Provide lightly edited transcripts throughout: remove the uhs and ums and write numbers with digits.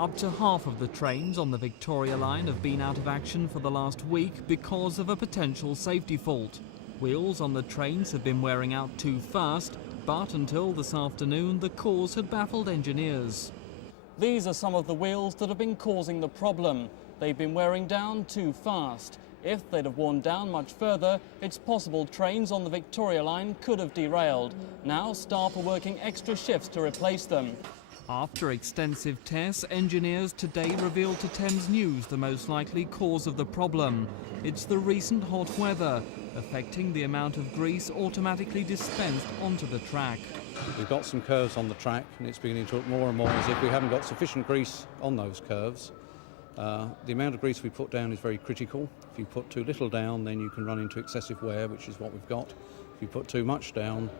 Up to half of the trains on the Victoria line have been out of action for the last week because of a potential safety fault. Wheels on the trains have been wearing out too fast, but until this afternoon the cause had baffled engineers. These are some of the wheels that have been causing the problem. They've been wearing down too fast. If they'd have worn down much further, it's possible trains on the Victoria line could have derailed. Now staff are working extra shifts to replace them. After extensive tests, engineers today revealed to Thames News the most likely cause of the problem. It's the recent hot weather, affecting the amount of grease automatically dispensed onto the track. We've got some curves on the track and it's beginning to look more and more as if we haven't got sufficient grease on those curves. The amount of grease we put down is very critical. If you put too little down, then you can run into excessive wear, which is what we've got. If you put too much down,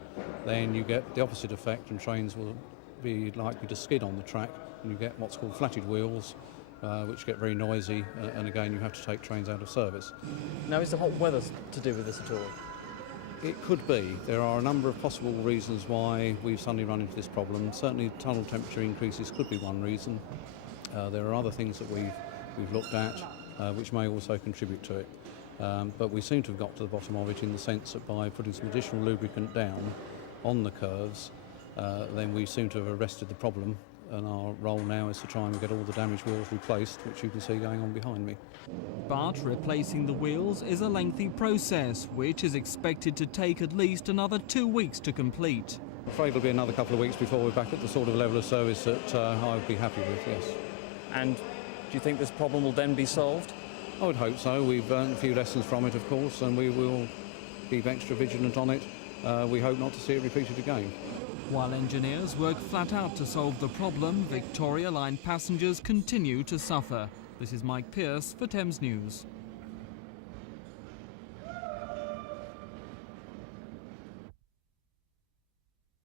then you get the opposite effect and trains will be likely to skid on the track, and you get what's called flatted wheels, which get very noisy, and again you have to take trains out of service. Now, is the hot weather to do with this at all? It could be. There are a number of possible reasons why we've suddenly run into this problem. Certainly tunnel temperature increases could be one reason. There are other things that we've looked at which may also contribute to it. But we seem to have got to the bottom of it in the sense that by putting some additional lubricant down on the curves, then we seem to have arrested the problem, and our role now is to try and get all the damaged wheels replaced, which you can see going on behind me. But replacing the wheels is a lengthy process, which is expected to take at least another 2 weeks to complete. I'm afraid it'll be another couple of weeks before we're back at the sort of level of service that I would be happy with, yes. And do you think this problem will then be solved? I would hope so. We've learned a few lessons from it, of course, and we will keep extra vigilant on it. We hope not to see it repeated again. While engineers work flat out to solve the problem, Victoria line passengers continue to suffer. This is Mike Pearce for Thames News.